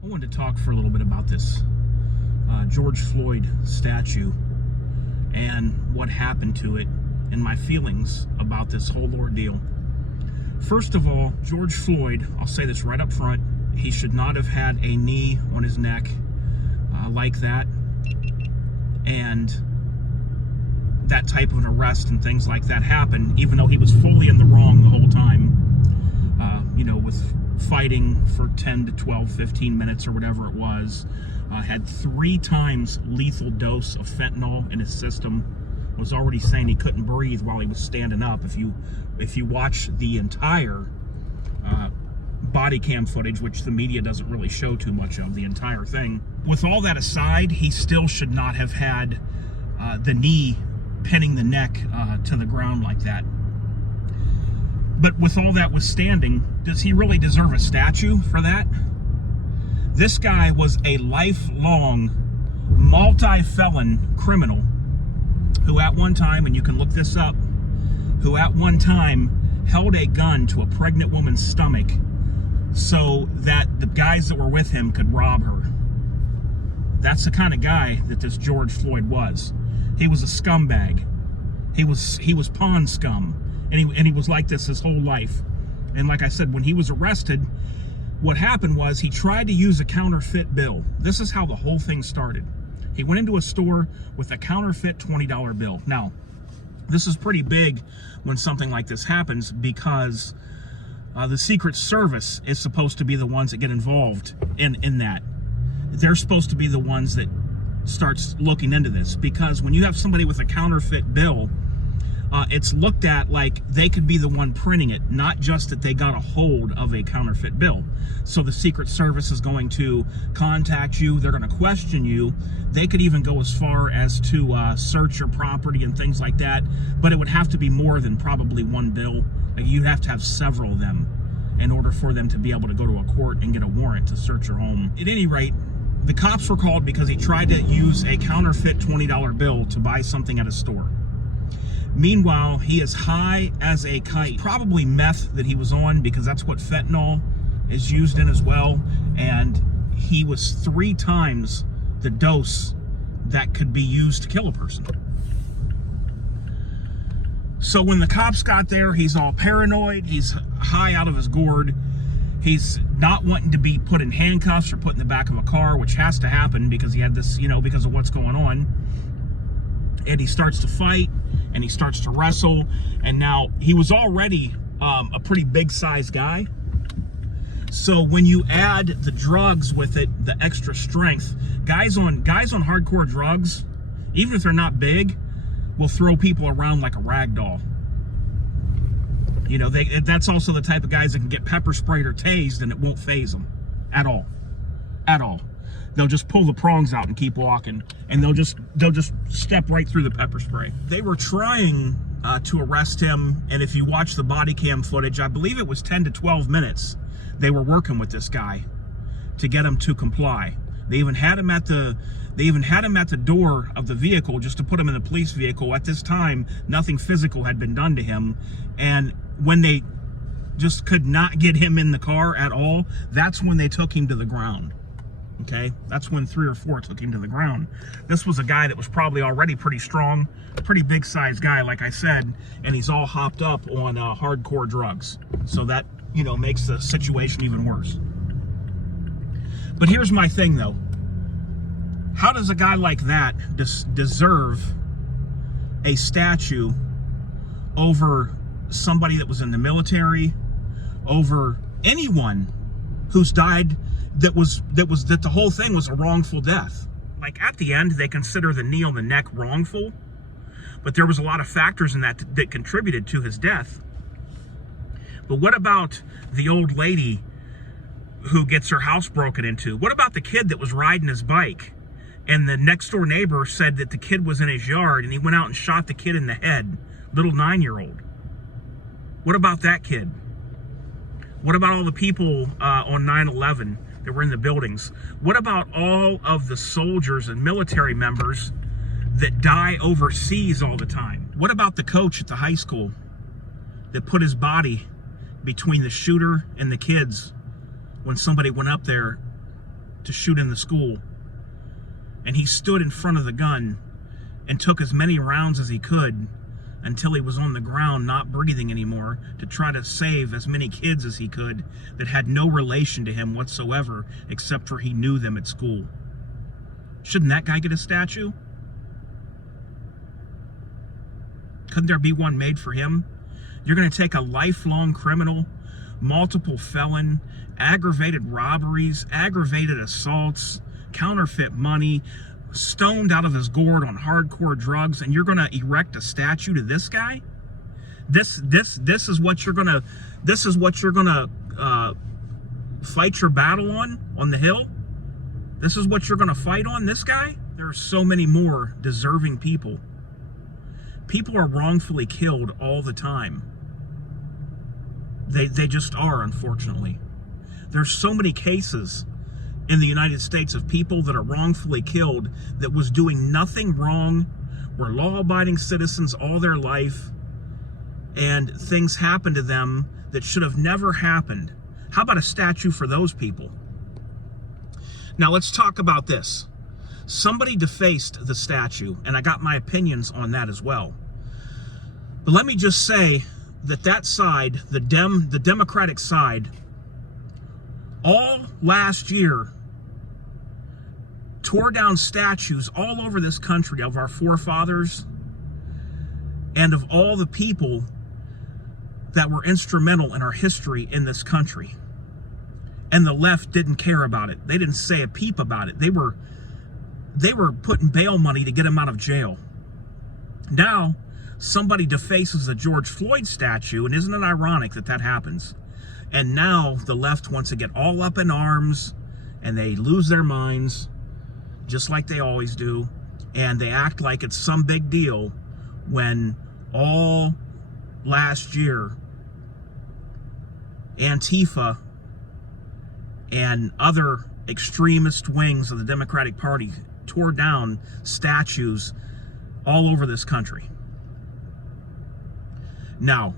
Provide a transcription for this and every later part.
I wanted to talk for a little bit about this George Floyd statue and what happened to it and my feelings about this whole ordeal. First of all, George Floyd, I'll say this right up front, he should not have had a knee on his neck like that, and that type of an arrest and things like that happened, even though he was fully in the wrong the whole time, with fighting for 10 to 12, 15 minutes or whatever it was, had 3 times lethal dose of fentanyl in his system, was already saying he couldn't breathe while he was standing up. If you watch the entire body cam footage, which the media doesn't really show too much of, the entire thing. With all that aside, he still should not have had the knee pinning the neck to the ground like that. But with all that withstanding, does he really deserve a statue for that? This guy was a lifelong multi-felon criminal who at one time, and you can look this up, who at one time held a gun to a pregnant woman's stomach so that the guys that were with him could rob her. That's the kind of guy that this George Floyd was. He was a scumbag. He was pawn scum. And he was like this his whole life. And like I said, when he was arrested, what happened was he tried to use a counterfeit bill. This is how the whole thing started. He went into a store with a counterfeit $20 bill. Now, this is pretty big when something like this happens because the Secret Service is supposed to be the ones that get involved in that. They're supposed to be the ones that starts looking into this, because when you have somebody with a counterfeit bill, it's looked at like they could be the one printing it, not just that they got a hold of a counterfeit bill. So the Secret Service is going to contact you, they're going to question you, they could even go as far as to search your property and things like that, but it would have to be more than probably one bill. Like, you'd have to have several of them in order for them to be able to go to a court and get a warrant to search your home. At any rate, the cops were called because he tried to use a counterfeit $20 bill to buy something at a store. Meanwhile, he is high as a kite. Probably meth that he was on, because that's what fentanyl is used in as well. And he was 3 times the dose that could be used to kill a person. So when the cops got there, he's all paranoid. He's high out of his gourd. He's not wanting to be put in handcuffs or put in the back of a car, which has to happen because he had this, because of what's going on. And he starts to fight, and he starts to wrestle. And now he was already a pretty big size guy. So when you add the drugs with it, the extra strength, guys on hardcore drugs, even if they're not big, will throw people around like a rag doll. That's also the type of guys that can get pepper sprayed or tased and it won't faze them at all. At all. They'll just pull the prongs out and keep walking, and they'll just step right through the pepper spray. They were trying to arrest him, and if you watch the body cam footage, I believe it was 10 to 12 minutes, they were working with this guy to get him to comply. They even had him at the door of the vehicle just to put him in the police vehicle. At this time, nothing physical had been done to him, and when they just could not get him in the car at all, that's when they took him to the ground. Okay, that's when 3 or 4 took him to the ground. This was a guy that was probably already pretty strong, pretty big sized guy, like I said, and he's all hopped up on hardcore drugs. So that, makes the situation even worse. But here's my thing though. How does a guy like that deserve a statue over somebody that was in the military, over anyone who's died that the whole thing was a wrongful death? Like, at the end, they consider the knee on the neck wrongful, but there was a lot of factors in that contributed to his death. But what about the old lady who gets her house broken into? What about the kid that was riding his bike and the next door neighbor said that the kid was in his yard and he went out and shot the kid in the head, little 9-year-old? What about that kid? What about all the people on 9/11 that were in the buildings? What about all of the soldiers and military members that die overseas all the time? What about the coach at the high school that put his body between the shooter and the kids when somebody went up there to shoot in the school. And he stood in front of the gun and took as many rounds as he could until he was on the ground, not breathing anymore, to try to save as many kids as he could that had no relation to him whatsoever, except for he knew them at school. Shouldn't that guy get a statue? Couldn't there be one made for him? You're going to take a lifelong criminal, multiple felon, aggravated robberies, aggravated assaults, counterfeit money, stoned out of his gourd on hardcore drugs, and you're going to erect a statue to this guy? This is what you're going to fight your battle on the Hill? This is what you're going to fight on, this guy? There are so many more deserving people. People are wrongfully killed all the time. They just are, unfortunately. There's so many cases in the United States of people that are wrongfully killed that was doing nothing wrong, were law-abiding citizens all their life, and things happened to them that should have never happened. How about a statue for those people? Now let's talk about this. Somebody defaced the statue, and I got my opinions on that as well. But let me just say that that side, the Democratic side, all last year tore down statues all over this country of our forefathers and of all the people that were instrumental in our history in this country. And the left didn't care about it. They didn't say a peep about it. They were putting bail money to get him out of jail. Now, somebody defaces the George Floyd statue, and isn't it ironic that that happens? And now the left wants to get all up in arms, and they lose their minds, just like they always do, and they act like it's some big deal when all last year Antifa and other extremist wings of the Democratic Party tore down statues all over this country. Now,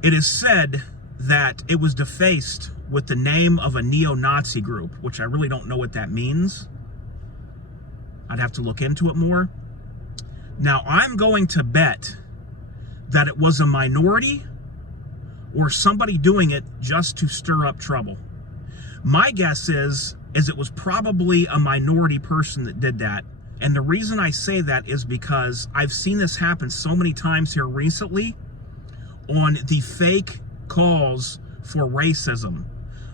it is said that it was defaced with the name of a neo-Nazi group, which I really don't know what that means. I'd have to look into it more. Now, I'm going to bet that it was a minority or somebody doing it just to stir up trouble. My guess is it was probably a minority person that did that. And the reason I say that is because I've seen this happen so many times here recently on the fake calls for racism.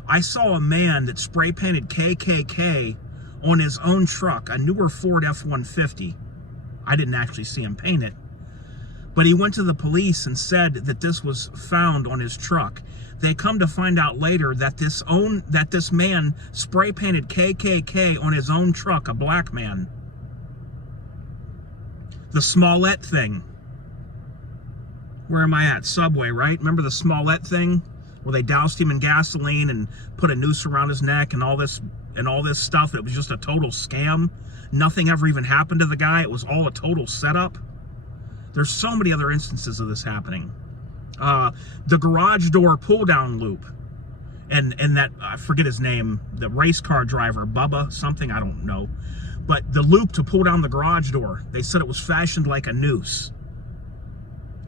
I saw a man that spray painted KKK on his own truck, a newer Ford F-150. I didn't actually see him paint it. But he went to the police and said that this was found on his truck. They come to find out later that this man spray painted KKK on his own truck, a black man. The Smollett thing. Where am I at? Subway, right? Remember the Smollett thing? Where they doused him in gasoline and put a noose around his neck and all this stuff. It was just a total scam. Nothing ever even happened to the guy. It was all a total setup. There's so many other instances of this happening. The garage door pull-down loop. And that, I forget his name, the race car driver, Bubba something, I don't know. But the loop to pull down the garage door, they said it was fashioned like a noose.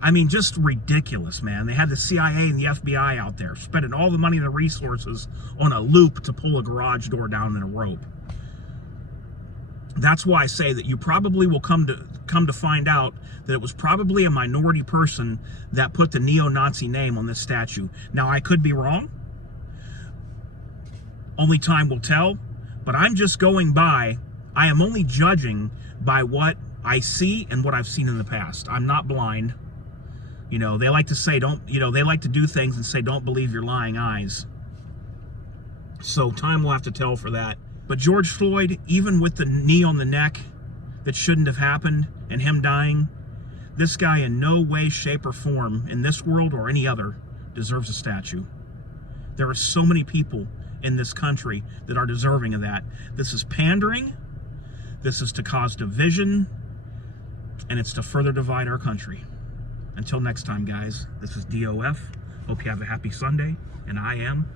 I mean, just ridiculous, man. They had the CIA and the FBI out there spending all the money and the resources on a loop to pull a garage door down in a rope. That's why I say that you probably will come to find out that it was probably a minority person that put the neo-Nazi name on this statue. Now, I could be wrong. Only time will tell. But I'm just going by, I am only judging by what I see and what I've seen in the past. I'm not blind. You know, they like to say, they like to do things and say, don't believe your lying eyes. So time will have to tell for that. But George Floyd, even with the knee on the neck that shouldn't have happened and him dying, this guy in no way, shape, or form in this world or any other deserves a statue. There are so many people in this country that are deserving of that. This is pandering. This is to cause division. And it's to further divide our country. Until next time, guys, this is DOF. Hope you have a happy Sunday, and I am